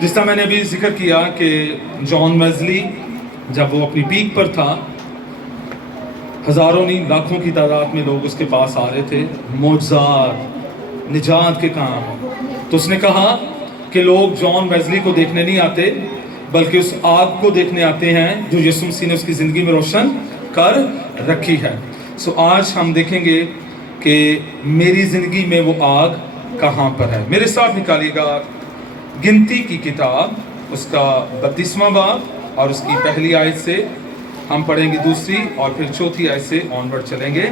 جس طرح میں نے ابھی ذکر کیا کہ جان ویزلی جب وہ اپنی پیک پر تھا، ہزاروں نہیں لاکھوں کی تعداد میں لوگ اس کے پاس آ رہے تھے، معجزات، نجات کے کام، تو اس نے کہا کہ لوگ جان ویزلی کو دیکھنے نہیں آتے بلکہ اس آگ کو دیکھنے آتے ہیں جو یسوع مسیح نے اس کی زندگی میں روشن کر رکھی ہے۔ سو آج ہم دیکھیں گے کہ میری زندگی میں وہ آگ کہاں پر ہے۔ میرے ساتھ نکالیے گا گنتی کی کتاب، اس کا 32واں باب اور اس کی پہلی آیت سے ہم پڑھیں گے دوسری اور پھر چوتھی آیت سے آنورڈ چلیں گے۔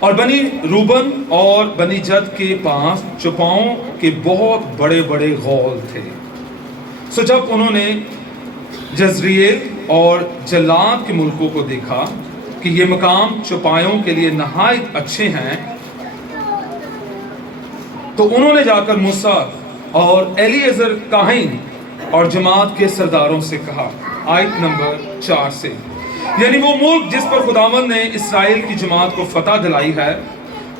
اور بنی روبن اور بنی جد کے پاس چوپاؤں کے بہت بڑے بڑے غول تھے۔ سو جب انہوں نے جزریل اور جلاد کے ملکوں کو دیکھا کہ یہ مقام چوپایوں کے لیے نہایت اچھے ہیں، تو انہوں نے جا کر موسیٰ اور ایلیعزر کاہن اور جماعت کے سرداروں سے کہا، آیت نمبر 4 سے، یعنی وہ ملک جس پر خداوند نے اسرائیل کی جماعت کو فتح دلائی ہے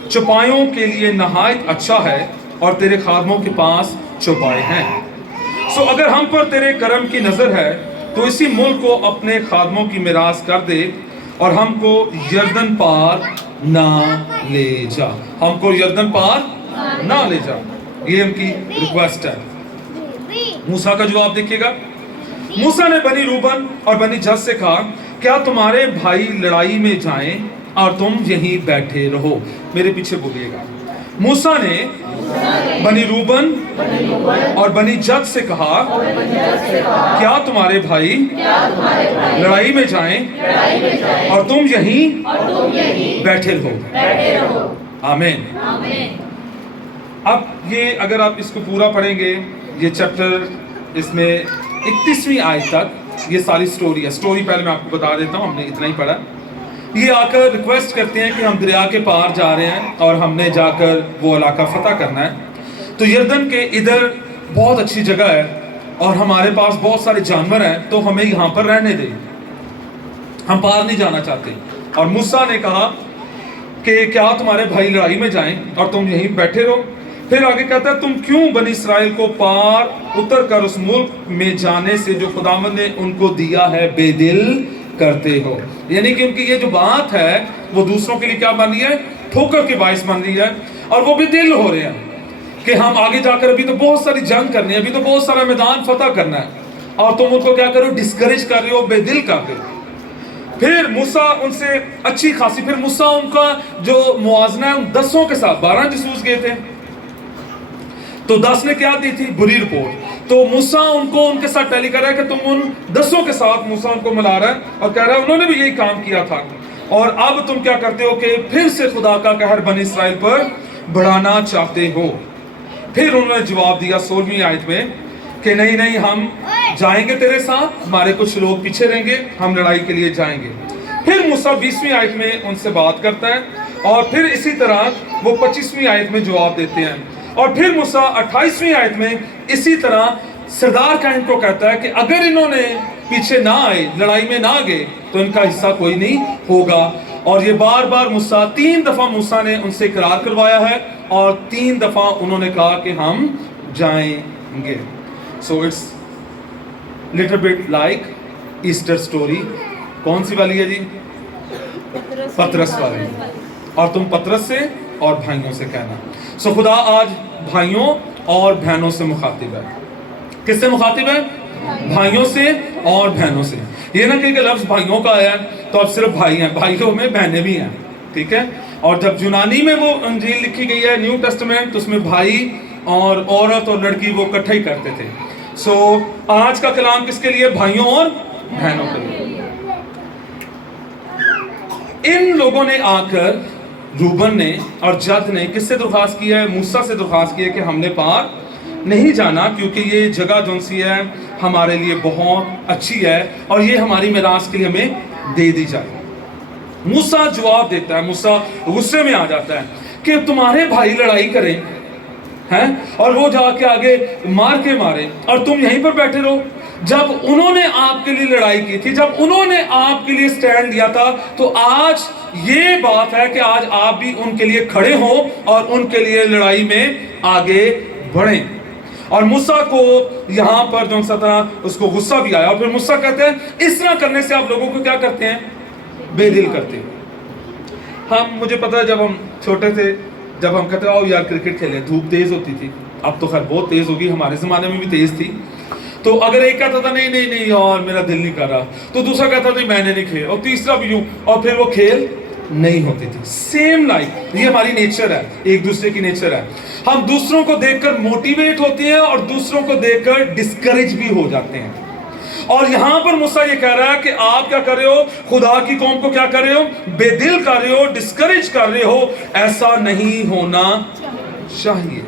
چوپایوں کے لیے نہایت اچھا ہے، اور تیرے خادموں کے پاس چوپائے ہیں۔ سو اگر ہم پر تیرے کرم کی نظر ہے تو اسی ملک کو اپنے خادموں کی میراث کر دے اور ہم کو یردن پار نہ لے جا، ہم کو یردن پار نہ لے جا، یہ ان کی ریکویسٹ ہے۔ موسیٰ کا جواب دیکھیے گا۔ موسیٰ نے بنی روبن اور بنی جد سے کہا، کیا تمہارے بھائی لڑائی میں جائیں اور تم یہیں بیٹھے رہو؟ میرے پیچھے بولیے گا۔ موسیٰ نے بنی روبن اور بنی جد سے کہا، کیا تمہارے بھائی لڑائی میں جائیں اور تم یہیں بیٹھے رہو؟ آمین۔ اب یہ اگر آپ اس کو پورا پڑھیں گے، یہ چیپٹر، اس میں 31ویں آیت تک یہ ساری سٹوری ہے۔ سٹوری پہلے میں آپ کو بتا دیتا ہوں، ہم نے اتنا ہی پڑھا۔ یہ آ کر ریکویسٹ کرتے ہیں کہ ہم دریا کے پار جا رہے ہیں اور ہم نے جا کر وہ علاقہ فتح کرنا ہے، تو یردن کے ادھر بہت اچھی جگہ ہے اور ہمارے پاس بہت سارے جانور ہیں، تو ہمیں یہاں پر رہنے دے، ہم پار نہیں جانا چاہتے۔ اور موسیٰ نے کہا کہ کیا تمہارے بھائی لڑائی میں جائیں اور تم یہیں بیٹھے رہو؟ پھر آگے کہتا ہے، تم کیوں بنی اسرائیل کو پار اتر کر اس ملک میں جانے سے جو خداوند نے ان کو دیا ہے بے دل کرتے ہو؟ یعنی کہ ان کی یہ جو بات ہے وہ دوسروں کے لیے کیا بن رہی ہے؟ ٹھوکر کے باعث بن رہی ہے، اور وہ بے دل ہو رہے ہیں کہ ہم آگے جا کر ابھی تو بہت ساری جنگ کرنی ہے، ابھی تو بہت سارا میدان فتح کرنا ہے، اور تم ان کو کیا کرو؟ ڈسکریج کر رہے ہو، بے دل کر رہے ہو۔ پھر موسیٰ ان سے اچھی خاصی، پھر موسیٰ ان کا جو موازنہ ہے ان 10 کے ساتھ، 12 جاسوس گئے تھے تو 10 نے کیا دی تھی؟ بری رپورٹ۔ تو موسیٰ ان کو ان کے ساتھ ٹیلی کر رہا ہے کہ تم ان 10 کے ساتھ، موسیٰ ان کو ملا رہا ہے اور کہہ رہا ہے انہوں نے بھی یہی کام کیا تھا، اور اب تم کیا کرتے ہو کہ پھر سے خدا کا قہر بنی اسرائیل پر بڑھانا چاہتے ہو۔ پھر انہوں نے جواب دیا 16ویں آیت میں کہ نہیں نہیں، ہم جائیں گے تیرے ساتھ، ہمارے کچھ لوگ پیچھے رہیں گے، ہم لڑائی کے لیے جائیں گے۔ پھر موسیٰ 20ویں آیت میں ان سے بات کرتا ہے، اور پھر اسی طرح وہ 25ویں آیت میں جواب دیتے ہیں، اور پھر موسیٰ 28ویں آیت میں اسی طرح سردار کاہن کو کہتا ہے کہ اگر انہوں نے پیچھے نہ آئے، لڑائی میں نہ گئے، تو ان کا حصہ کوئی نہیں ہوگا۔ اور یہ بار بار موسیٰ 3 دفعہ موسیٰ نے ان سے اقرار کروایا ہے، اور 3 دفعہ انہوں نے کہا کہ ہم جائیں گے۔ So it's little bit like Easter story۔ کون سی والی ہے جی؟ پطرس والی۔ اور تم پطرس سے اور بھائیوں سے کہنا۔ سو خدا آج بھائیوں اور بہنوں سے مخاطب ہے۔ کس سے مخاطب ہے؟ بھائیوں سے اور بہنوں سے۔ یہ نہ کہ لفظ بھائیوں کا آیا ہے تو اب صرف بھائی ہیں، بھائیوں میں بہنیں بھی ہیں، ٹھیک ہے؟ اور جب یونانی میں وہ انجیل لکھی گئی ہے، نیو ٹیسٹمنٹ، تو اس میں بھائی اور عورت اور لڑکی وہ اکٹھے ہی کرتے تھے۔ سو آج کا کلام کس کے لیے؟ بھائیوں اور بہنوں کے لیے۔ ان لوگوں نے آ کر، روبن نے اور جد نے کس سے درخواست کی ہے؟ موسیٰ سے درخواست کی ہے کہ ہم نے پار نہیں جانا، کیونکہ یہ جگہ جون سی ہے ہمارے لیے بہت اچھی ہے، اور یہ ہماری میراث کے لیے ہمیں دے دی جائے۔ موسیٰ جواب دیتا ہے، موسیٰ غصے میں آ جاتا ہے کہ تمہارے بھائی لڑائی کریں ہیں اور وہ جا کے آگے مار کے مارے اور تم یہیں پر بیٹھے رہو۔ جب انہوں نے آپ کے لیے لڑائی کی تھی، جب انہوں نے آپ کے لیے سٹینڈ لیا تھا، تو آج یہ بات ہے کہ آج آپ بھی ان کے لیے کھڑے ہوں اور ان کے لیے لڑائی میں آگے بڑھیں۔ اور موسیٰ کو یہاں پر جو طرح اس کو غصہ بھی آیا, اور پھر موسیٰ کہتے ہیں اس طرح کرنے سے آپ لوگوں کو کیا کرتے ہیں, بے دل کرتے ہیں. مجھے پتا ہے جب ہم چھوٹے تھے, جب ہم کہتے ہیں آؤ یار کرکٹ کھیلیں, دھوپ تیز ہوتی تھی, اب تو خیر بہت تیز ہوگی, ہمارے زمانے میں بھی تیز تھی, تو اگر ایک کہتا تھا نہیں نہیں نہیں یار میرا دل نہیں کر رہا, تو دوسرا کہتا تھا میں نے نہیں کھیل, اور تیسرا بھی یوں, اور پھر وہ کھیل نہیں ہوتی تھی. سیم لائف, یہ ہماری نیچر ہے, ایک دوسرے کی نیچر ہے. ہم دوسروں کو دیکھ کر موٹیویٹ ہوتے ہیں اور دوسروں کو دیکھ کر ڈسکریج بھی ہو جاتے ہیں. اور یہاں پر موسیٰ یہ کہہ رہا ہے کہ آپ کیا کر رہے ہو, خدا کی قوم کو کیا کر رہے ہو, بے دل کر رہے ہو, ڈسکریج کر رہے ہو. ایسا نہیں ہونا چاہیے.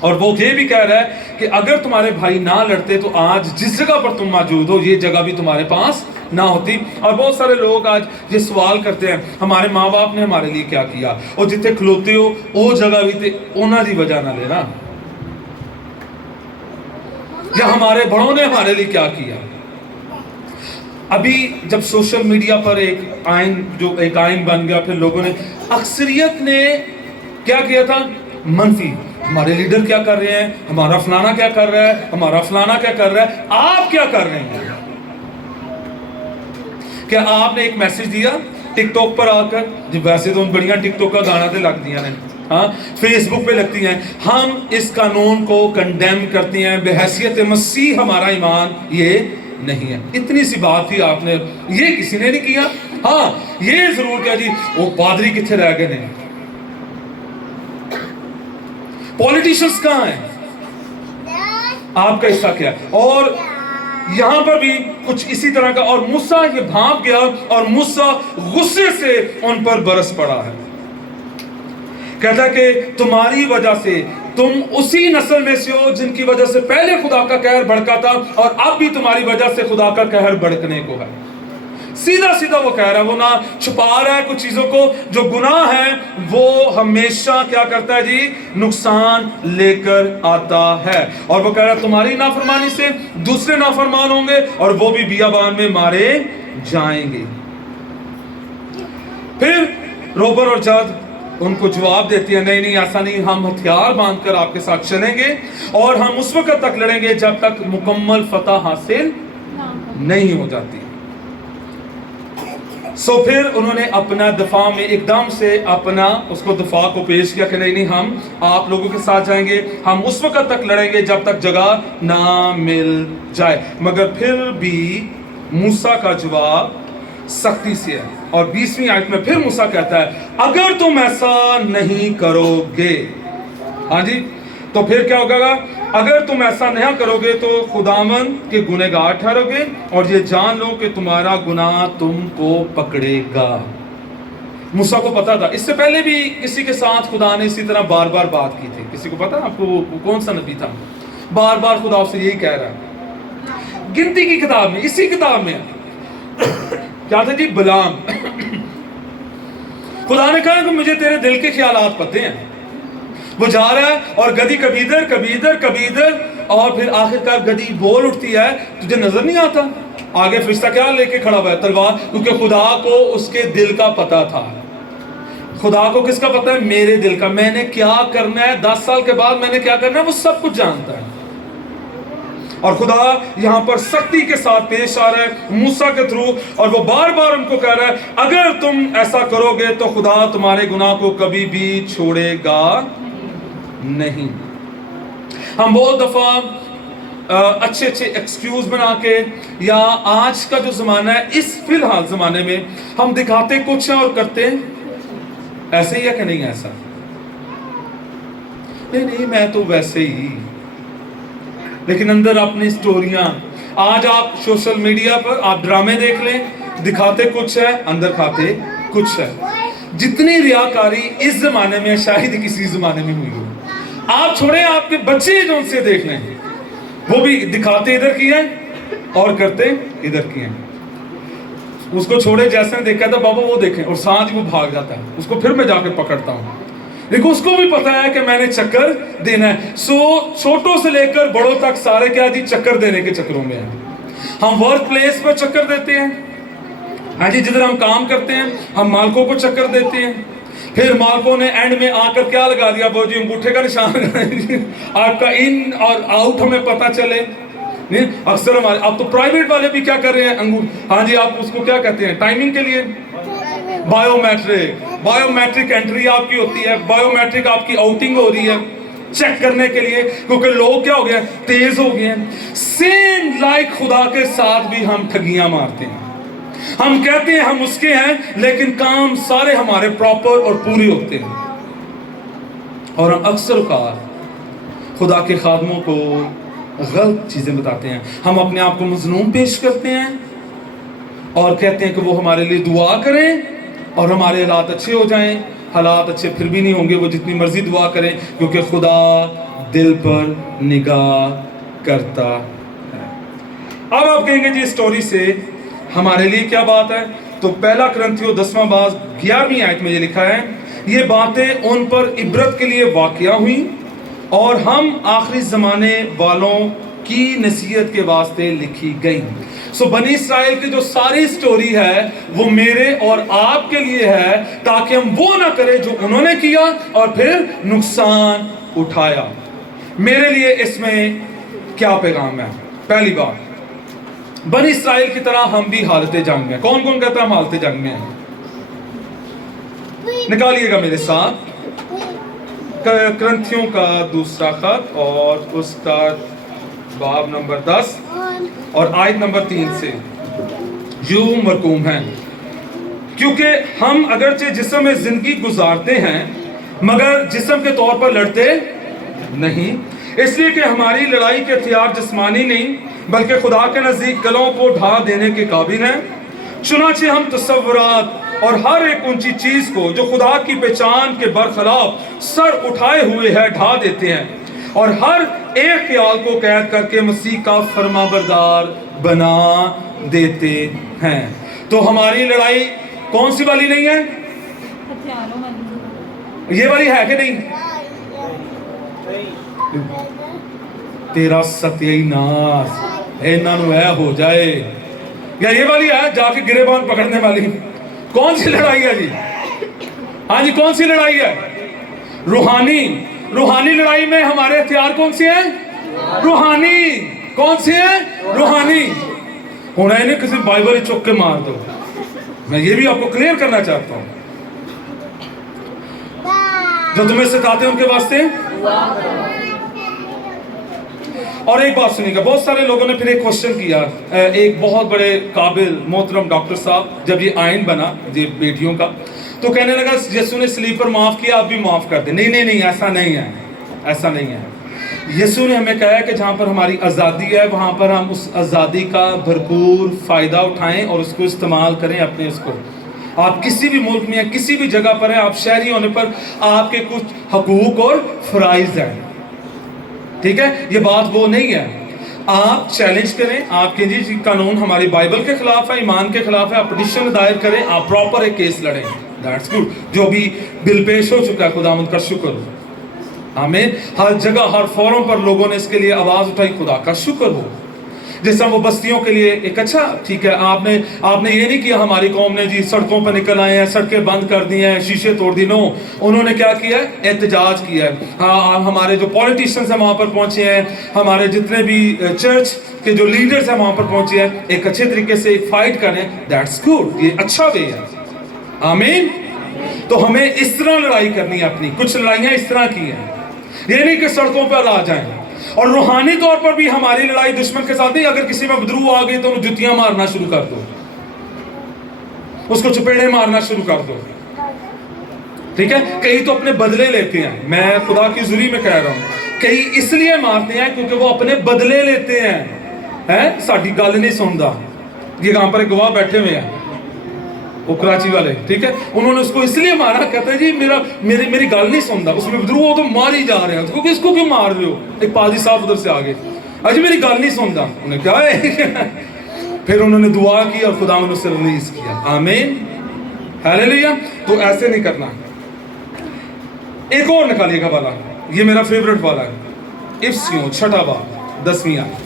اور وہ یہ بھی کہہ رہا ہے کہ اگر تمہارے بھائی نہ لڑتے تو آج جس جگہ پر تم موجود ہو یہ جگہ بھی تمہارے پاس نہ ہوتی. اور بہت سارے لوگ آج یہ سوال کرتے ہیں ہمارے ماں باپ نے ہمارے لیے کیا کیا, اور جتنے کھلوتے ہو وہ جگہ بھی تے انہاں دی وجہ نہ لینا, یا ہمارے بڑوں نے ہمارے لیے کیا کیا. ابھی جب سوشل میڈیا پر ایک آئین بن گیا, پھر لوگوں نے, اکثریت نے کیا کیا تھا, منفی, ہمارے لیڈر کیا کر رہے ہیں, ہمارا فلانا کیا کر رہا ہے, ہمارا فلانا کیا کر رہا ہے, آپ کیا کر رہے ہیں. کیا آپ نے ایک میسج دیا ٹک ٹاک پر آ کر, جب ویسے تو ان بڑیاں ٹک ٹاک کا گانا تے لگ دیا نے, ہاں فیس بک پہ لگتی ہیں, ہم اس قانون کو کنڈیم کرتے ہیں, بحیثیت مسیح ہمارا ایمان یہ نہیں ہے. اتنی سی بات تھی, آپ نے, یہ کسی نے نہیں کیا. ہاں یہ ضرور کیا جی وہ پادری کتنے رہ گئے ہیں, پولیٹیشنز کہاں ہیں, آپ کا حصہ کیا ہے. اور یہاں پر بھی کچھ اسی طرح کا, اور موسیٰ یہ بھانپ گیا اور موسیٰ غصے سے ان پر برس پڑا ہے. کہتا ہے کہ تمہاری وجہ سے, تم اسی نسل میں سے ہو جن کی وجہ سے پہلے خدا کا قہر بھڑکا تھا, اور اب بھی تمہاری وجہ سے خدا کا قہر بھڑکنے کو ہے. سیدھا سیدھا وہ کہہ رہا ہے, وہ نہ چھپا رہا ہے کچھ چیزوں کو. جو گناہ ہے وہ ہمیشہ کیا کرتا ہے جی, نقصان لے کر آتا ہے. اور وہ کہہ رہا ہے تمہاری نافرمانی سے دوسرے نافرمان ہوں گے, اور وہ بھی بیابان میں مارے جائیں گے. پھر روبن اور جد ان کو جواب دیتی ہے, نہیں نہیں ایسا نہیں, ہم ہتھیار باندھ کر آپ کے ساتھ چلیں گے, اور ہم اس وقت تک لڑیں گے جب تک مکمل فتح حاصل نہیں ہو جاتی. سو پھر انہوں نے اپنا دفاع میں ایک دم سے اپنا اس کو دفاع کو پیش کیا کہ نہیں نہیں ہم آپ لوگوں کے ساتھ جائیں گے, ہم اس وقت تک لڑیں گے جب تک جگہ نہ مل جائے. مگر پھر بھی موسیٰ کا جواب سختی سے ہے, اور 20ویں آیت میں پھر موسیٰ کہتا ہے اگر تم ایسا نہیں کرو گے, ہاں جی, تو پھر کیا ہوگا گا, اگر تم ایسا نہیں کرو گے تو خداوند کے گنہگار ٹھہرو گے, اور یہ جان لو کہ تمہارا گناہ تم کو پکڑے گا. موسیٰ کو پتا تھا, اس سے پہلے بھی کسی کے ساتھ خدا نے اسی طرح بار بار بات کی تھی. کسی کو پتا آپ کو وہ کون سا نبی تھا, بار بار خدا اس سے یہی کہہ رہا ہے. گنتی کی کتاب میں, اسی کتاب میں کیا تھا جی, بلام. خدا نے کہا کہ مجھے تیرے دل کے خیالات پتے ہیں. وہ جا رہا ہے اور گدی کبھی ادھر, اور پھر آخر کار گدی بول اٹھتی ہے, تجھے نظر نہیں آتا آگے فرشتہ کیا لے کے کھڑا ہوا ہے, تلوار. کیونکہ خدا کو اس کے دل کا پتا تھا. خدا کو کس کا پتا ہے, میرے دل کا, میں نے کیا کرنا ہے, 10 سال کے بعد میں نے کیا کرنا ہے, وہ سب کچھ جانتا ہے. اور خدا یہاں پر سختی کے ساتھ پیش آ رہا ہے موسیٰ کے تھرو, اور وہ بار بار ان کو کہہ رہا ہے اگر تم ایسا کرو گے تو خدا تمہارے گناہ کو کبھی بھی چھوڑے گا نہیں. ہم بہت دفعہ اچھے ایکسکیوز بنا کے, یا آج کا جو زمانہ ہے اس فی الحال زمانے میں ہم دکھاتے کچھ ہیں اور کرتے ایسے ہی ہے کہ نہیں ایسا, نہیں میں تو ویسے ہی, لیکن اندر اپنی سٹوریاں. آج آپ سوشل میڈیا پر آپ ڈرامے دیکھ لیں, دکھاتے کچھ ہے اندر کھاتے کچھ ہے. جتنی ریاکاری اس زمانے میں شاید کسی زمانے میں ہوئی ہو. آپ چھوڑیں آپ کے بچے جو ان سے دیکھ لیں, وہ بھی دکھاتے ادھر کی ہیں اور کرتے ادھر کی ہیں. اس کو چھوڑے, جیسے دیکھا تھا بابا وہ دیکھیں, اور سانج وہ بھاگ جاتا ہے, اس کو پھر میں جا کے پکڑتا ہوں. لیکن اس کو بھی پتا ہے کہ میں نے چکر دینا ہے. سو چھوٹوں سے لے کر بڑوں تک سارے کیا جی چکر دینے کے چکروں میں ہیں. ہم ورک پلیس پر چکر دیتے ہیں, ہاں جی, جدھر ہم کام کرتے ہیں ہم مالکوں کو چکر دیتے ہیں. फिर मालकों ने एंड में आकर क्या लगा दिया, वो जी अंगूठे का निशान लगाएं, आपका इन और आउट हमें पता चले। नहीं, अक्सर हमारे अब तो प्राइवेट वाले भी क्या कर रहे हैं, हाँ जी, आप उसको क्या कहते हैं, टाइमिंग के लिए बायोमेट्रिक एंट्री आपकी होती है, बायोमेट्रिक आपकी आउटिंग हो रही है चेक करने के लिए, क्योंकि लोग क्या हो गए, तेज हो गए हैं। सेम लाइक खुदा के साथ भी हम ठगियां मारते हैं। हम कहते हैं हम उसके हैं, लेकिन काम सारे हमारे प्रॉपर और पूरे होते हैं। और हम अक्सर खुदा के खादमों को गलत चीजें बताते हैं। हम अपने आप को मजलूम पेश करते हैं और कहते हैं कि वो हमारे लिए दुआ करें और हमारे हालात अच्छे हो जाएं। हालात अच्छे फिर भी नहीं होंगे, वो जितनी मर्जी दुआ करें, क्योंकि खुदा दिल पर निगाह करता है। अब आप कहेंगे जी स्टोरी से हमारे लिए क्या बात है, तो पहला करंथियों 10वां बाब 11वीं आयत में ये लिखा है, ये बातें उन पर इबरत के लिए वाक़या हुई और हम आखिरी ज़माने वालों की नसीहत के वास्ते लिखी गई। सो बनी इस्राएल की जो सारी स्टोरी है वो मेरे और आपके लिए है, ताकि हम वो ना करें जो उन्होंने किया और फिर नुकसान उठाया। मेरे लिए इसमें क्या पैगाम है? पहली बात, बनी इस्राएल की तरह हम भी हालत जंग में। कौन कौन कहता है हम हालत जंग में हैं? निकालिएगा मेरे साथ करंथियों का दूसरा खत और उसका बाब नंबर 10 और आयत नंबर 3 से यूं मरकूम है, क्योंकि हम अगरचे जिस्म में जिंदगी गुजारते हैं मगर जिस्म के तौर पर लड़ते नहीं, इसलिए कि हमारी लड़ाई के हथियार जिस्मानी नहीं बल्कि खुदा के नजदीक गलों को ढा देने के काबिल हैं। चुनांचे हम तसव्वुरात और हर एक ऊंची चीज को जो खुदा की पहचान के बरखिलाफ सर उठाए हुए है ढा देते हैं और हर एक ख्याल को कैद करके मसीह का फरमाबरदार बना देते हैं। तो हमारी लड़ाई कौन सी वाली नहीं है? ये वाली है कि नहीं? तेरा सत्यानाश इन्हों हो जाए, या ये वाली है जाके गिरेबान पकड़ने वाली? कौन सी लड़ाई है जी? हाँ जी, कौन सी लड़ाई है? रूहानी लड़ाई में हमारे हथियार कौन से हैं? रूहानी। कौन से हैं? रूहानी। होना इन्हें किसी बाइबल चुक के मार दो। मैं ये भी आपको क्लियर करना चाहता हूं, जो तुम्हें सिखाते हैं उनके वास्ते। और एक बात सुनिएगा, बहुत सारे लोगों ने फिर एक क्वेश्चन किया, एक बहुत बड़े काबिल मोहतरम डॉक्टर साहब, जब ये आइन बना ये बेटियों का, तो कहने लगा यीशु ने स्लीपर माफ किया, आप भी माफ कर दें। नहीं, ऐसा नहीं है, ऐसा नहीं है। यीशु ने हमें कहा है कि जहाँ पर हमारी आज़ादी है वहाँ पर हम उस आज़ादी का भरपूर फ़ायदा उठाएं और उसको इस्तेमाल करें अपने उसको। आप किसी भी मुल्क में या किसी भी जगह पर हैं, आप शहरी होने पर आपके कुछ हकूक़ और फ़राइज़ हैं, ठीक है? ये बात वो नहीं है। आप चैलेंज करें, आपके जी कानून हमारी बाइबल के खिलाफ है, ईमान के खिलाफ है, आप पिटीशन दायर करें, आप प्रॉपर एक केस लड़ें, दैट्स गुड। जो भी बिल पेश हो चुका है, खुदावंद का शुक्र हो, आमीन। हर जगह हर फोरम पर लोगों ने इसके लिए आवाज उठाई, खुदा का शुक्र हो। जैसा वो बस्तियों के लिए एक अच्छा, ठीक है, आपने ये नहीं किया हमारी कौम ने जी सड़कों पर निकल आए हैं, सड़कें बंद कर दी हैं, शीशे तोड़ दी। नो, उन्होंने क्या किया है? एहतजाज किया है। हाँ, हमारे जो पॉलिटिशियंस हैं वहाँ पर पहुँचे हैं, हमारे जितने भी चर्च के जो लीडर्स हैं वहाँ पर पहुँचे हैं, एक अच्छे तरीके से फाइट करें, दैट्स गुड, ये अच्छा वे है, आमीन। तो हमें इस तरह लड़ाई करनी है अपनी। कुछ लड़ाइयाँ इस तरह की हैं, ये नहीं कि सड़कों पर आ जाएं। और रूहानी तौर पर भी हमारी लड़ाई दुश्मन के साथ नहीं। अगर किसी में बदरू आ गई तो उन्हें जुतियां मारना शुरू कर दो, उसको चपेड़े मारना शुरू कर दो, ठीक है? कई तो अपने बदले लेते हैं, मैं खुदा की जुरी में कह रहा हूं, कई इसलिए मारते हैं क्योंकि वो अपने बदले लेते हैं, साड़ी गल नहीं सुनता। ये यहाँ पर एक गवाह बैठे हुए हैं, वो कराची वाले, ठीक है? उन्होंने उसको इसलिए मारा, कहते हैं जी मेरी गल नहीं सुनता, उसमें बदरू हो तो मार ही जा रहे हैं, क्योंकि इसको क्यों मार रहे हो? एक पाजी साहब उधर से आ गए, अजी मेरी गल नहीं सुनता। उन्हें क्या है? फिर उन्होंने दुआ की और खुदा ने उसे रिलीज किया, आमीन, हालेलुया। तो ऐसे नहीं करना। एक और निकालिएगा वाला, ये मेरा फेवरेट वाला है, इफ्सियों 6वां बाब 10वीं आयत।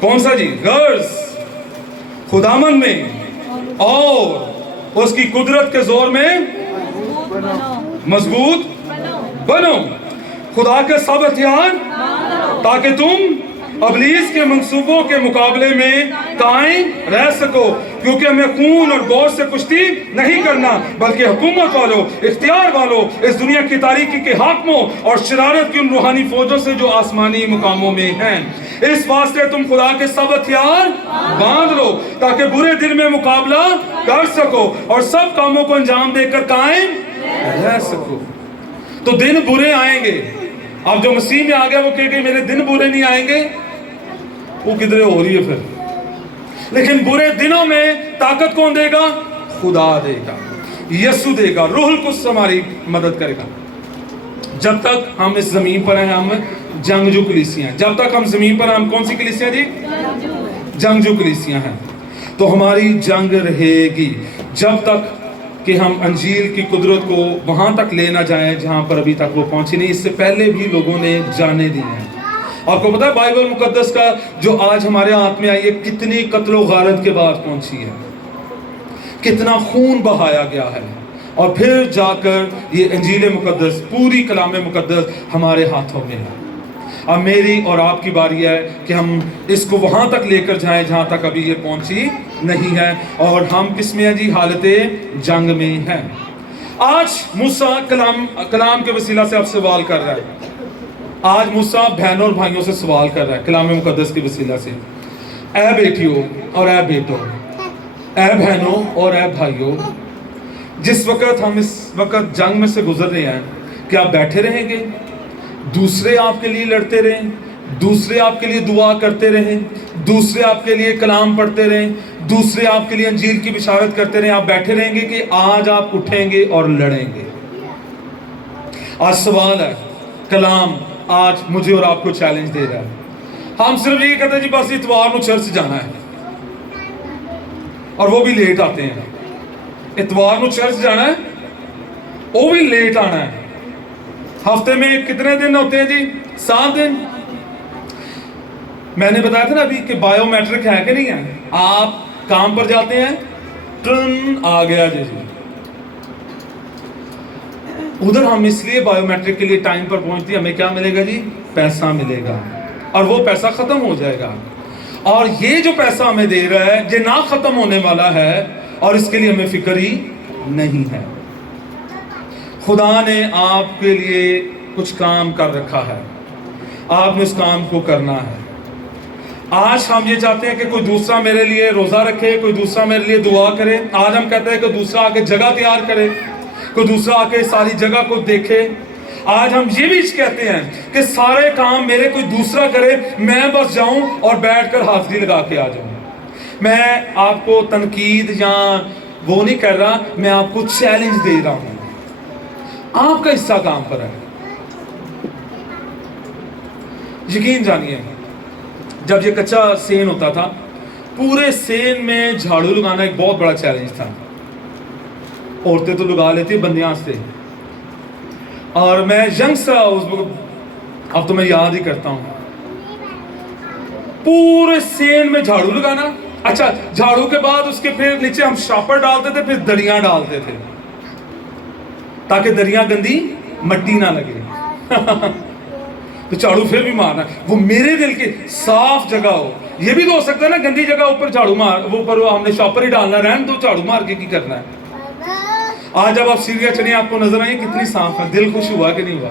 कौन सा जी? गर्ज खुदामन में और उसकी कुदरत के जोर में मजबूत बनो, खुदा के सब हथियार ताकि तुम अबलीस के मंसूबों के मुकाबले में कायम रह सको, क्योंकि हमें खून और गोश्त से कुश्ती नहीं करना, बल्कि हुकूमत वालों, इख्तियार वालों, इस दुनिया की तारीकी के हाकिमों और शरारत की उन रूहानी फौजों से जो आसमानी मुकामों में हैं। इस वास्ते तुम खुदा के सब हथियार बांध लो ताकि बुरे दिन में मुकाबला कर सको और सब कामों को अंजाम देकर कायम रह सको। तो दिन बुरे आएंगे, अब जो मसीह में आ गया वो कहे कि मेरे दिन बुरे नहीं आएंगे, वो किधरे हो रही है फिर। लेकिन बुरे दिनों में ताकत कौन देगा? खुदा देगा, यीशु देगा, रूहुल कुद्स हमारी मदद करेगा। जब तक हम इस जमीन पर हैं हम जंगजू कलीसियां, जब तक हम जमीन पर, हम कौन सी कलीसियां जी? जंगजू कलीसियां हैं। तो हमारी जंग रहेगी जब तक कि हम अंजील की कुदरत को वहां तक ले ना जाएं जहां पर अभी तक वो पहुंची नहीं। इससे पहले भी लोगों ने जाने दी हैं। आपको पता है बाइबल मुकद्दस का जो आज हमारे हाथ में आई है कितनी कत्लो गारत के बाद पहुंची है, कितना खून बहाया गया है, और फिर जाकर ये अंजील मुकद्दस, पूरी कलाम मुकद्दस हमारे हाथों में है। अब मेरी और आपकी बारी है कि हम इसको वहां तक लेकर जाएं जहां तक अभी ये पहुंची नहीं है। और हम किस में है जी? हालते जंग में हैं। आज मूसा कलाम के वसीला से आप सवाल कर रहा है। आज मूसा बहनों और भाइयों से सवाल कर रहा है कलाम मुकद्दस के वसीला से। ऐ बेटियों और ऐ बेटों, ऐ बहनों और ऐ भाइयों, जिस वक्त हम इस वक्त जंग में से गुजर रहे हैं, क्या आप बैठे रहेंगे? दूसरे आपके लिए लड़ते रहें, दूसरे आपके लिए दुआ करते रहें, दूसरे आपके लिए कलाम पढ़ते रहें, दूसरे आपके लिए अंजील की बिशारत करते रहें, आप बैठे रहेंगे कि आज आप उठेंगे और लड़ेंगे? आज सवाल है, कलाम आज मुझे और आपको चैलेंज दे रहा है। हम सिर्फ ये कहते हैं जी बस इतवार को चर्च जाना है, और वो भी लेट आते हैं। इतवार को चर्च जाना है, वो भी लेट आना है। हफ्ते में कितने दिन होते हैं जी? 7 दिन। मैंने बताया था ना अभी कि बायोमेट्रिक है कि नहीं है। आप काम पर जाते हैं, ट्रन आ गया जैसे, उधर हम इसलिए बायोमेट्रिक के लिए टाइम पर पहुंचती, हमें क्या मिलेगा जी? पैसा मिलेगा, और वो पैसा खत्म हो जाएगा। और ये जो पैसा हमें दे रहा है ये ना खत्म होने वाला है, और इसके लिए हमें फिक्र ही नहीं है। खुदा ने आपके लिए कुछ काम कर रखा है, आपने उस काम को करना है। आज हम ये चाहते हैं कि कोई दूसरा मेरे लिए रोजा रखे, कोई दूसरा मेरे लिए दुआ करे। आज हम कहते हैं कि दूसरा आके जगह तैयार करे, कोई दूसरा आके सारी जगह को देखे। आज हम ये भी कहते हैं कि सारे काम मेरे कोई दूसरा करे, मैं बस जाऊं और बैठकर हाजिरी लगा के आ जाऊं। मैं आपको तनकीद या वो नहीं कर रहा, मैं आपको चैलेंज दे रहा हूं। आपका हिस्सा काम पर है। यकीन जानिए, जब ये कच्चा सेन होता था, पूरे सेन में झाड़ू लगाना एक बहुत बड़ा चैलेंज था। औरतें तो लगा लेती बंदियां से, और मैं यंग सा अब तो मैं याद ही करता हूं, पूरे सेन में झाड़ू लगाना। अच्छा, झाड़ू के बाद उसके फिर नीचे हम शापर डालते थे, फिर दरियां डालते थे ताकि दरियां गंदी मट्टी ना लगे। तो झाड़ू फिर भी मारना, वो मेरे दिल की साफ जगह हो। ये भी तो हो सकता है ना, गंदी जगह ऊपर झाड़ू मार, वो ऊपर हमने शॉपर ही डालना, रहन तो झाड़ू मार के की करना है। आज जब आप सीढ़ियां चढ़े आपको नजर आई कितनी साफ है, दिल खुश हुआ कि नहीं हुआ?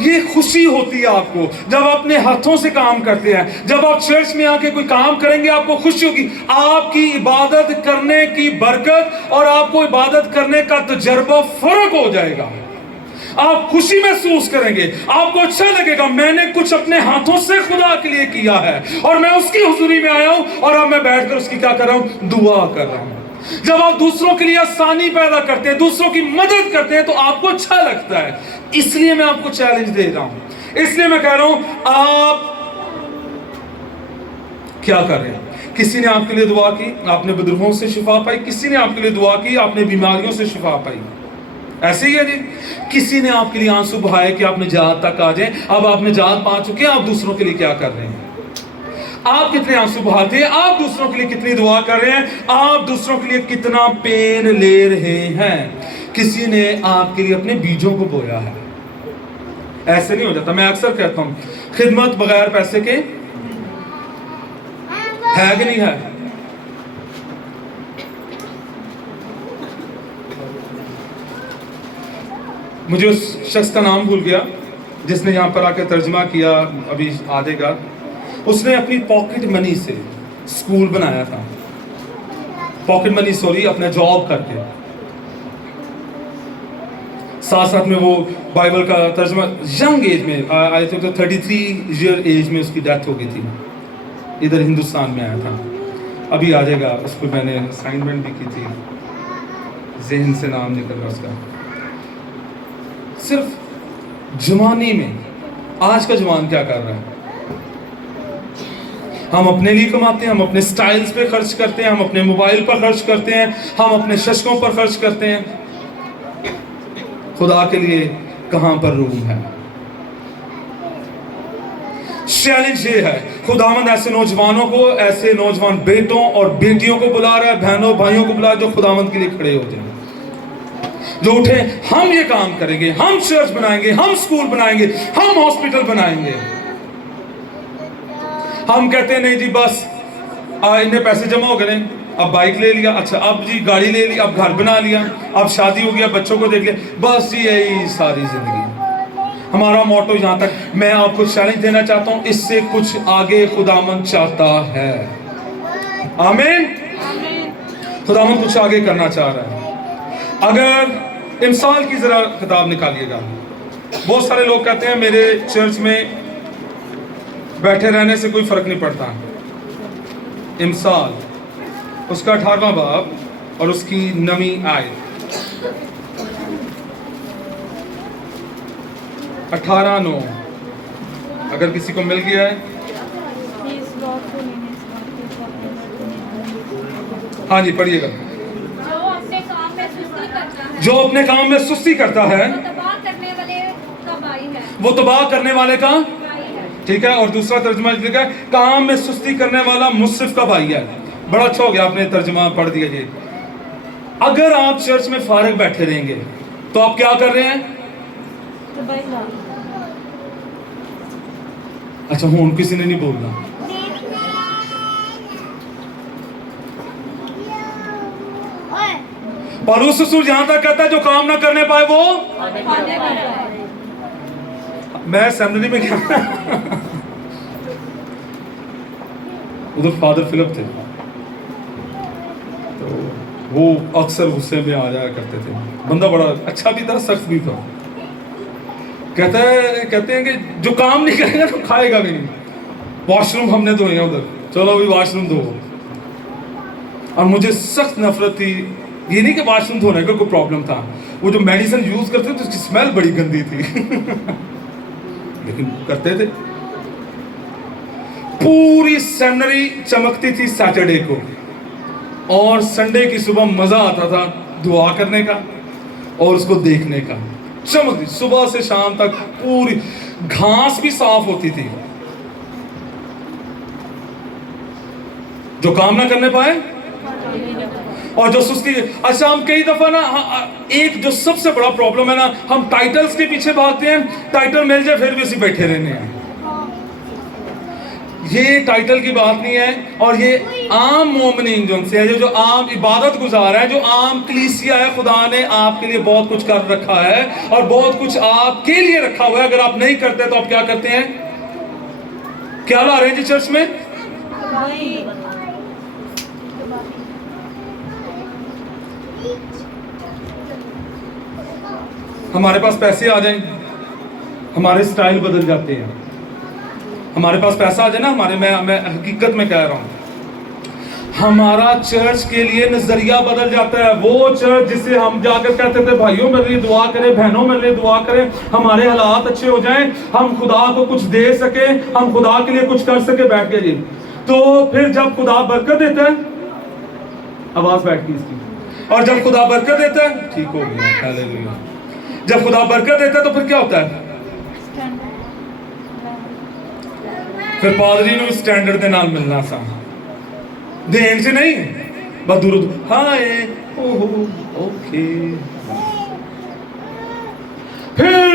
ये खुशी होती है आपको जब अपने हाथों से काम करते हैं। जब आप चर्च में आके कोई काम करेंगे आपको खुशी होगी। आपकी इबादत करने की बरकत और आपको इबादत करने का तजर्बा फर्क हो जाएगा। आप खुशी महसूस करेंगे, आपको अच्छा लगेगा, मैंने कुछ अपने हाथों से खुदा के लिए किया है और मैं उसकी हुजूरी में आया हूं, और अब मैं बैठकर उसकी क्या कर रहा हूं? दुआ कर रहा हूं। जब आप दूसरों के लिए आसानी पैदा करते हैं, दूसरों की मदद करते हैं, तो आपको अच्छा लगता है। इसलिए मैं आपको चैलेंज दे रहा हूं, इसलिए मैं कह रहा हूं आप क्या कर रहे हैं। किसी ने आपके लिए दुआ की, आपने बुजुर्गों से शिफा पाई। किसी ने आपके लिए दुआ की, आपने बीमारियों से शिफा पाई। ऐसे ही है जी। किसी ने आपके लिए आंसू बहाए कि आप निजात तक आ जाए। अब आप निजात पा चुके हैं, आप दूसरों के लिए क्या कर रहे हैं? आप कितने आंसू बहाते हैं? आप दूसरों के लिए कितनी दुआ कर रहे हैं? आप दूसरों के लिए कितना पेन ले रहे हैं? किसी ने आपके लिए अपने बीजों को बोया है। ऐसे नहीं हो जाता। मैं अक्सर कहता हूँ, खिदमत बगैर पैसे के है कि नहीं है? मुझे उस शख्स का नाम भूल गया जिसने यहाँ पर आकर तर्जमा किया, अभी आ जाएगा। उसने अपनी पॉकेट मनी से स्कूल बनाया था, पॉकेट मनी सॉरी, अपना जॉब करके। साथ साथ में वो बाइबल का तर्जमा यंग एज में, आई थिंक तो 33 ईयर एज में उसकी डेथ हो गई थी। इधर हिंदुस्तान में आया था, अभी आ जाएगा। उस पर मैंने असाइनमेंट भी की थी, जहन से नाम निकल रहा उसका। सिर्फ जवानी में आज का जवान क्या कर रहा है? हम अपने लिए कमाते हैं, हम अपने स्टाइल्स पे खर्च करते हैं, हम अपने मोबाइल पर खर्च करते हैं, हम अपने शशकों पर खर्च करते हैं। खुदा के लिए कहां पर रूम है? चैलेंज ये है, खुदावंद ऐसे नौजवानों को, ऐसे नौजवान बेटों और बेटियों को बुला रहा है, बहनों भाइयों को बुला रहा है, जो खुदावंद के लिए खड़े हो जाए, जो उठे, हम ये काम करेंगे, हम चर्च बनाएंगे, हम स्कूल बनाएंगे, हम हॉस्पिटल बनाएंगे। हम कहते हैं नहीं जी बस इतने पैसे जमा हो गए, अब बाइक ले लिया, अच्छा अब जी गाड़ी ले ली, अब घर बना लिया, अब शादी हो गया, बच्चों को देख लिया, बस यही सारी जिंदगी। हमारा मोटो यहाँ तक। मैं आपको चैलेंज देना चाहता हूँ, इससे कुछ आगे खुदावंद चाहता है। आमीन। खुदावंद कुछ आगे करना चाह रहा है। अगर इंसान की जरा किताब निकालिएगा, बहुत सारे लोग कहते हैं मेरे चर्च में बैठे रहने से कोई फर्क नहीं पड़ता। इमसाल उसका 18वां बाब और उसकी नवी आयत, 18:9। अगर किसी को मिल गया है, हाँ जी पढ़िएगा। जो अपने काम में सुस्ती करता है वो तबाह करने वाले का, ठीक है। और दूसरा तर्जुमा लिखा है, काम में सुस्ती करने वाला मुसरिफ का भाई है। बड़ा अच्छा हो गया आपने तर्जुमा पढ़ दिया जी। अगर आप चर्च में फारिग बैठे रहेंगे तो आप क्या कर रहे हैं? अच्छा हूं किसी ने नहीं बोलना। पौलुस रसूल यहां तक कहता है जो काम ना करने पाए वो, मैं सेमिनरी में गया उधर फादर फिलिप थे, तो वो अक्सर गुस्से में आ जाया करते थे। बंदा बड़ा अच्छा भी था, सख्त भी था। कहते हैं कि जो काम नहीं करेगा तो खाएगा भी नहीं। वॉशरूम हमने धोए हैं उधर, चलो अभी वॉशरूम धो। और मुझे सख्त नफरत थी, ये नहीं कि वॉशरूम धोने का कोई प्रॉब्लम था, वो जो मेडिसिन यूज करते थे तो उसकी स्मेल बड़ी गंदी थी लेकिन करते थे। पूरी सेमिनरी चमकती थी सैटरडे को, और संडे की सुबह मजा आता था दुआ करने का और उसको देखने का। चमकती सुबह से शाम तक, पूरी घास भी साफ होती थी। जो काम ना करने पाए और जो सुस्ती। अच्छा हम कई दफा ना, एक जो सबसे बड़ा प्रॉब्लम है ना, हम टाइटल्स के पीछे भागते हैं, टाइटल मिल जाए फिर भी उसी बैठे रहने हैं। ये टाइटल की बात नहीं है, और ये आम मोमिनीन जो से है, जो आम इबादत गुजार है, जो आम कलीसिया है, खुदा ने आपके लिए बहुत कुछ कर रखा है और बहुत कुछ आपके लिए रखा हुआ है। अगर आप नहीं करते तो आप क्या करते हैं? क्या ला रहे हैं जी चर्च में? हमारे पास पैसे आ जाएं, हमारे स्टाइल बदल जाते हैं। हमारे पास पैसा आ जाए ना, मैं हकीकत में कह रहा हूं, हमारा चर्च के लिए नजरिया बदल जाता है। वो चर्च जिसे हम जाकर कहते थे भाइयों मेरे लिए दुआ करें, बहनों मेरे लिए दुआ करें, हमारे हालात अच्छे हो जाएं, हम खुदा को कुछ दे सके, हम खुदा के लिए कुछ कर सके, बैठ गए जी। तो फिर जब खुदा बरकत देता है, आवाज बैठ गई इसकी, और जब खुदा बरकत देता है, ठीक हो गया, हालेलुया। जब खुदा बरकत देता है तो फिर क्या होता है? फिर पादरी ने स्टैंडर्ड के नाल मिलना सा, देन से नहीं, बस दूर हाय ओहो ओके।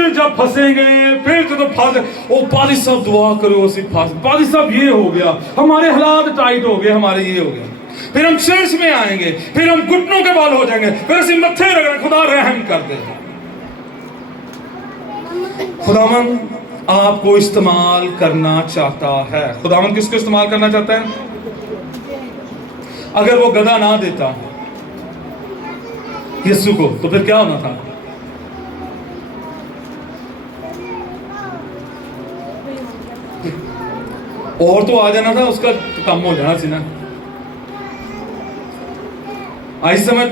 फिर जब फंसेंगे, फिर तो फंस, ओ पादी साहब दुआ करो, उसी फंस, पादी साहब ये हो गया, हमारे हालात टाइट हो गए, हमारे ये हो गया। फिर हम चर्च में आएंगे, फिर हम घुटनों के बाल हो जाएंगे, फिर ਅਸੀਂ मत्थे रगड़े, खुदा रहम कर दे। खुदावन आपको इस्तेमाल करना चाहता है। खुदावन किसको इस्तेमाल करना चाहता है? अगर वो गधा ना देता यीशु को, तो फिर क्या होना था? और तो आ जाना था, उसका काम हो जाना सी ना। आई समझ?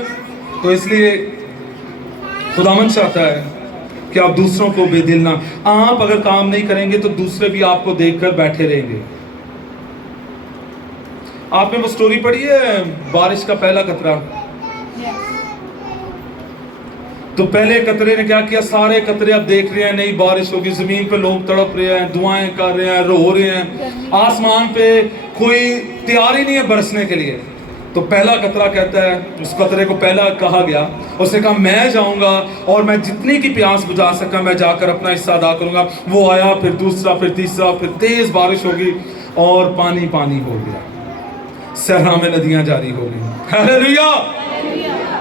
तो इसलिए खुदावन चाहता है कि आप दूसरों को बेदिल ना, आप अगर काम नहीं करेंगे तो दूसरे भी आपको देखकर बैठे रहेंगे। आपने वो स्टोरी पढ़ी है, बारिश का पहला कतरा? तो पहले कतरे ने क्या किया? सारे कतरे अब देख रहे हैं नई बारिश होगी, जमीन पे लोग तड़प रहे हैं, दुआएं कर रहे हैं, रो रहे हैं, आसमान पे कोई तैयार ही नहीं है बरसने के लिए। तो पहला कतरा कहता है, उस कतरे को पहला कहा गया, उसने कहा मैं जाऊंगा और मैं जितनी की प्यास बुझा सका मैं जाकर अपना हिस्सा अदा करूंगा। वो आया, फिर दूसरा, फिर तीसरा, फिर तेज बारिश होगी और पानी पानी हो गया, सहरा में नदियां जारी हो गई। Hallelujah,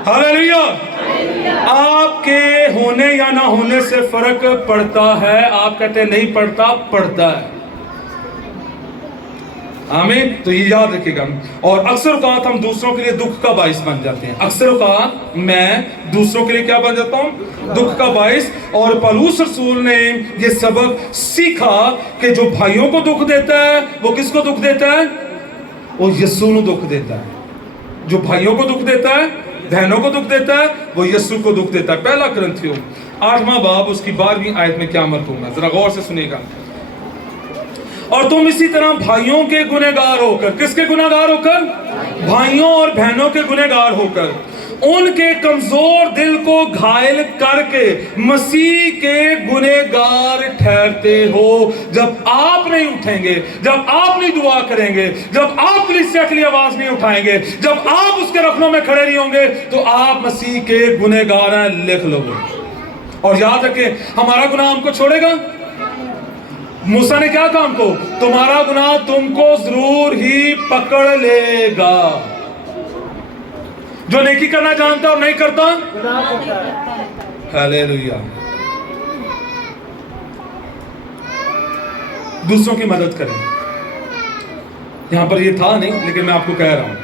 hallelujah. आपके होने या ना होने से फर्क पड़ता है। आप कहते हैं नहीं पड़ता, पड़ता है। आमीन। तो ये याद रखिएगा। और अक्सर औकात हम दूसरों के लिए दुख का बाइस बन जाते हैं। अक्सर औकात मैं दूसरों के लिए क्या बन जाता हूं? दुख का बाइस। और पौलुस रसूल ने ये सबक सीखा कि जो भाइयों को दुख देता है वो किसको दुख देता है? वो यीशु को दुख देता है। जो भाइयों को दुख देता है, बहनों को दुख देता है, वो यीशु को दुख देता है। पहला कुरिन्थियों 8वां बाब उसकी 12वीं आयत में क्या मरकूम है, जरा गौर से सुनिएगा। और तुम इसी तरह भाइयों के गुनहगार होकर, किसके गुनहगार होकर? भाइयों और बहनों के गुनहगार होकर, उनके कमजोर दिल को घायल करके मसीह के गुनहगार ठहरते हो। जब आप नहीं उठेंगे, जब आप नहीं दुआ करेंगे, जब आप कलीसिया के लिए आवाज नहीं उठाएंगे, जब आप उसके रखनों में खड़े नहीं होंगे, तो आप मसीह के गुनहगार हैं, लिख लोगे। और याद रखें, हमारा गुनाह हमको छोड़ेगा? मूसा ने क्या कहा हमको? तुम्हारा गुनाह तुमको जरूर ही पकड़ लेगा। जो नेकी करना जानता और नहीं करता, हालेलुया। दूसरों की मदद करें। यहां पर ये था नहीं, लेकिन मैं आपको कह रहा हूं,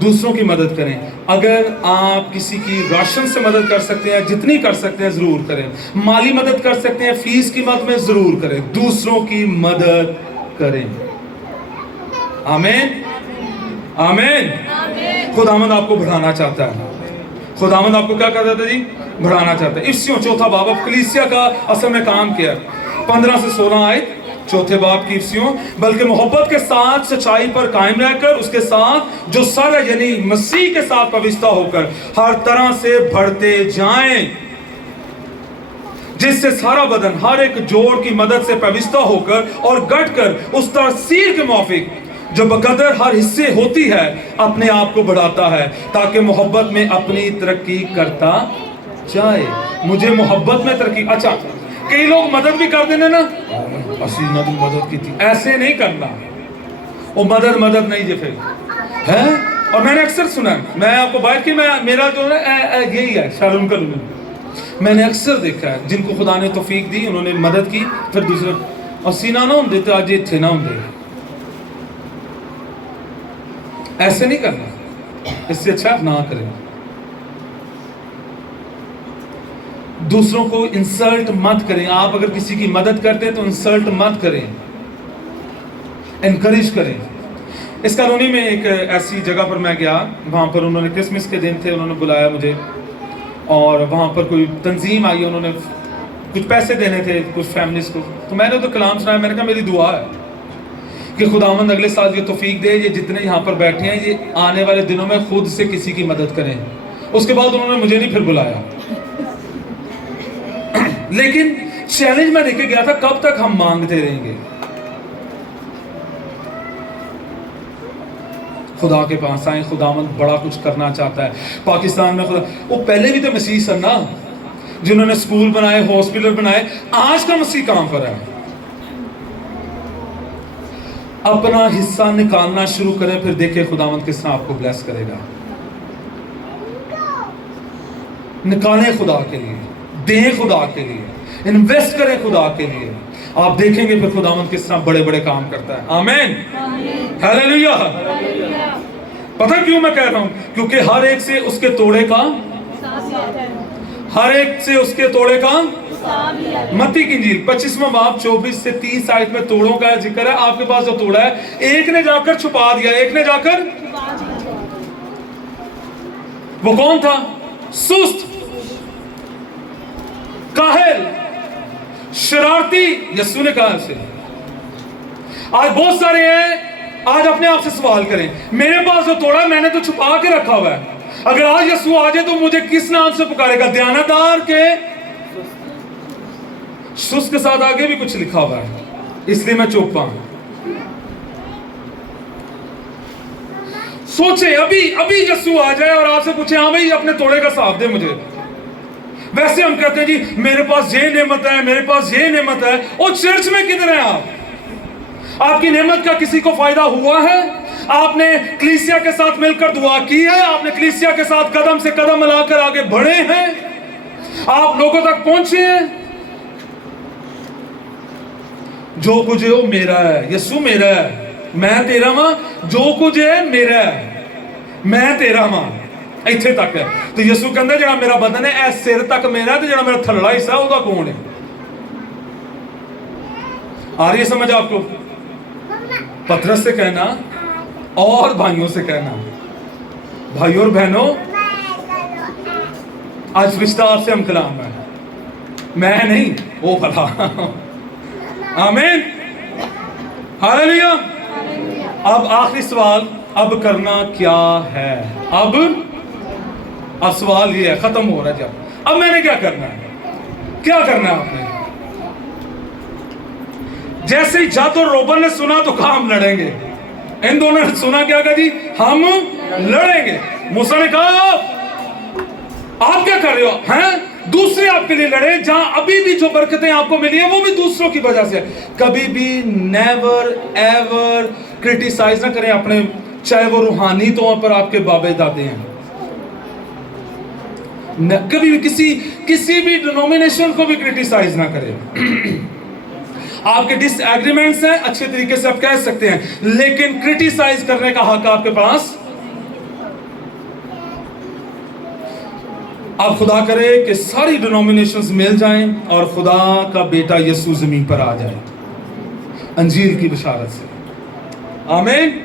दूसरों की मदद करें। अगर आप किसी की राशन से मदद कर सकते हैं, जितनी कर सकते हैं जरूर करें। माली मदद कर सकते हैं, फीस की मदद में जरूर करें। दूसरों की मदद करें। आमीन, आमीन। खुदावंद आपको बढ़ाना चाहता है। खुदावंद आपको क्या कहता था जी? बढ़ाना चाहता है। इफ्सियों 4वां बाब, अब कलीसिया का असल में काम किया 15 से 16 आयत 4थे बाब की इफ्सियों। बल्कि मोहब्बत के साथ सच्चाई पर कायम रहकर उसके साथ जो सर है यानी मसीह के साथ पवित्रता होकर हर तरह से बढ़ते जाएं, जिससे सारा बदन हर एक जोड़ की मदद से पवित्रता होकर और गढ़कर उस तासीर के मुआफिक जो बकदर हर हिस्से होती है अपने आप को बढ़ाता है, ताकि मोहब्बत में अपनी तरक्की करता जाए। मुझे मोहब्बत में तरक्की। अच्छा, कई लोग मदद भी कर देने ना, असी ना तुम मदद की थी, ऐसे नहीं करना। वो मदद नहीं जे फिर है। और मैंने अक्सर सुना, मैं आपको बात की, मेरा जो है यही है, शर्म करूँ। मैंने अक्सर देखा है जिनको खुदा ने तौफीक दी, उन्होंने मदद की, फिर दूसरे असी ना होंगे तो आज इतने ना होंगे। ऐसे नहीं करना, इससे अच्छा आप ना करें। दूसरों को इंसल्ट मत करें। आप अगर किसी की मदद करते हैं तो इंसल्ट मत करें, एनकरेज करें। इस कॉलोनी में एक ऐसी जगह पर मैं गया, वहाँ पर उन्होंने क्रिसमस के दिन थे, उन्होंने बुलाया मुझे और वहाँ पर कोई तंजीम आई, उन्होंने कुछ पैसे देने थे कुछ फैमिलीज को। तो मैंने तो कलाम सुनाया, मैंने कहा मेरी दुआ है कि खुदावंद अगले साल ये तौफीक दे, ये जितने यहाँ पर बैठे हैं ये आने वाले दिनों में खुद से किसी की मदद करें। उसके बाद उन्होंने मुझे नहीं फिर बुलाया। लेकिन चैलेंज मैं देखे गया था, कब तक हम मांगते रहेंगे? खुदा के पास आए। खुदावंद बड़ा कुछ करना चाहता है पाकिस्तान में। खुदा वो पहले भी तो मसीह सन ना, जिन्होंने स्कूल बनाए, हॉस्पिटल बनाए, आज का मसीह कहां पर है? अपना हिस्सा निकालना शुरू करें, फिर देखिए खुदावंद किस तरह आपको ब्लेस करेगा। निकालें खुदा के लिए, दें खुदा के लिए, इन्वेस्ट करें खुदा के लिए, आप देखेंगे फिर खुदावंद किस तरह बड़े बड़े काम करता है। आमीन, हालेलुया। पता क्यों मैं कह रहा हूं? क्योंकि हर एक से उसके तोड़े का, हर एक से उसके तोड़े का। मत्ती की इंजील 25वां बाब 24 से 30 आयत में तोड़ों का जिक्र है। आपके पास जो तोड़ा है, एक ने जाकर छुपा दिया, एक ने जाकर, वो कौन था? सुस्त, काहिल, शरारती। यीशु ने कहा से। आज बहुत सारे हैं, आज अपने आप से सवाल करें, मेरे पास जो तोड़ा मैंने तो छुपा के रखा हुआ है, अगर आज यीशु आ जाए तो मुझे किस नाम से पुकारेगा? दयानतदार के सुस्त के साथ आगे भी कुछ लिखा हुआ है, इसलिए मैं चुप हूं। सोचे अभी यीशु आ जाए और आपसे पूछे, हाँ भाई अपने तोड़े का साथ दे मुझे। वैसे हम कहते हैं जी मेरे पास ये नेमत है, मेरे पास ये नेमत है। और चर्च में किधर हैं आप? आपकी नेमत का किसी को फायदा हुआ है? आपने कलीसिया के साथ मिलकर दुआ की है? आपने कलीसिया के साथ कदम से कदम मिलाकर आगे बढ़े हैं? आप लोगों तक पहुंचे हैं? जो कुछ है वो मेरा है, यीशु मेरा है, मैं तेरा मां। जो कुछ है मेरा है, मैं तेरा मां। इत्थे तक है। तो यीशु कहंदा जेड़ा मेरा बदन है ऐ सिर तक मेरा, ते जेड़ा मेरा थल्ला हिस्सा ओदा कौन है? आ रही है समझ आपको? पतरस से कहना और भाइयों से कहना, भाइयों और बहनों, आज रिश्ता आपसे हम कलाम है, मैं नहीं वो भला। आमीन, हालेलुया। अब आखिरी सवाल, अब करना क्या है? अब सवाल ये है, खत्म हो रहा है। जब अब मैंने क्या करना है? क्या करना है आपने? जैसे ही जात और रोबन ने सुना तो कहा हम लड़ेंगे। इन दोनों ने सुना क्या? कहा जी हम लड़ेंगे। मूसा ने कहा आप क्या कर रहे हो? हैं दूसरे आपके लिए लड़े। जहां अभी भी जो बरकतें आपको मिली है वो भी दूसरों की वजह से। कभी भी नेवर एवर क्रिटिसाइज ना करें अपने, चाहे वो रूहानी तौर पर आपके बाबे दादे हैं। कभी भी किसी भी डिनोमिनेशन को भी क्रिटिसाइज ना करें। आपके डिसएग्रीमेंट्स हैं, अच्छे तरीके से आप कह सकते हैं, लेकिन क्रिटिसाइज करने का हक आपके पास। आप खुदा करे कि सारी डिनोमिनेशंस मिल जाएं और खुदा का बेटा यीशु जमीन पर आ जाए अंजील की बशारत से। आमीन।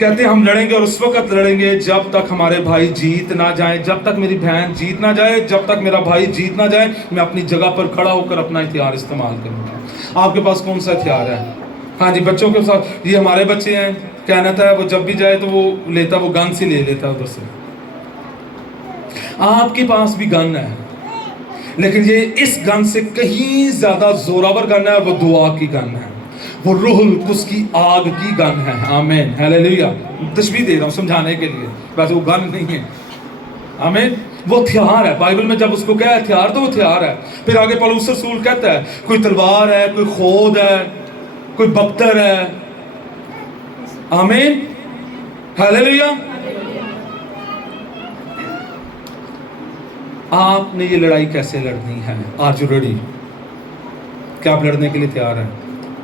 कहते हैं हम लड़ेंगे, और उस वक्त लड़ेंगे जब तक हमारे भाई जीत ना जाए, जब तक मेरी बहन जीत ना जाए, जब तक मेरा भाई जीत ना जाए। मैं अपनी जगह पर खड़ा होकर अपना हथियार इस्तेमाल करूंगा। आपके पास कौन सा हथियार है? हाँ जी, बच्चों के साथ, ये हमारे बच्चे हैं, कहना था वो जब भी जाए तो वो लेता, वो गन से ले लेता उधर से। आपके पास भी गन है, लेकिन ये इस गन से कहीं ज्यादा जोरावर गन है, वो दुआ की गन है, वो रूहुल कुद्स की आग की गन है। आमीन, हालेलुया। तशबीह दे रहा हूं समझाने के लिए, वैसे वो गन नहीं है। आमीन, वो हथियार है। बाइबल में जब उसको क्या हथियार, तो वो हथियार है। फिर आगे पौलुस रसूल कहता है कोई तलवार है, कोई खोद है, कोई बख्तर है। आमीन, हालेलुया। आपने ये लड़ाई कैसे लड़नी है? Are you ready? क्या आप लड़ने के लिए तैयार हैं?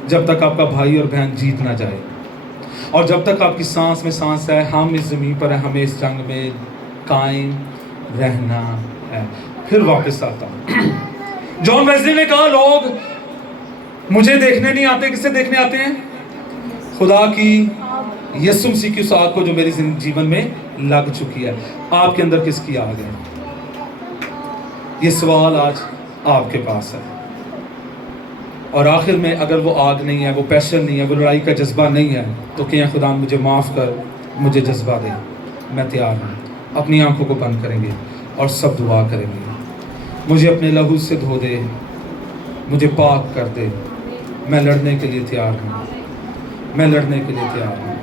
जब तक आपका भाई और बहन जीत ना जाए, और जब तक आपकी सांस में सांस है, हम इस ज़मीन पर है, हमें इस जंग में कायम रहना है। फिर वापस आता हूँ। जॉन वेस्ली ने कहा लोग मुझे देखने नहीं आते, किससे देखने आते हैं? खुदा की यीशु मसीह की उस आग को जो मेरे जीवन में लग चुकी है। आपके अंदर किसकी आग है? ये सवाल आज आपके पास है। और आखिर में अगर वो आग नहीं है, वो पैशन नहीं है, वो लड़ाई का जज्बा नहीं है, तो क्या खुदा मुझे माफ़ कर, मुझे जज्बा दे, मैं तैयार हूँ। अपनी आंखों को बंद करेंगे और सब दुआ करेंगे। मुझे अपने लहू से धो दे, मुझे पाक कर दे, मैं लड़ने के लिए तैयार हूँ, मैं लड़ने के लिए तैयार हूँ।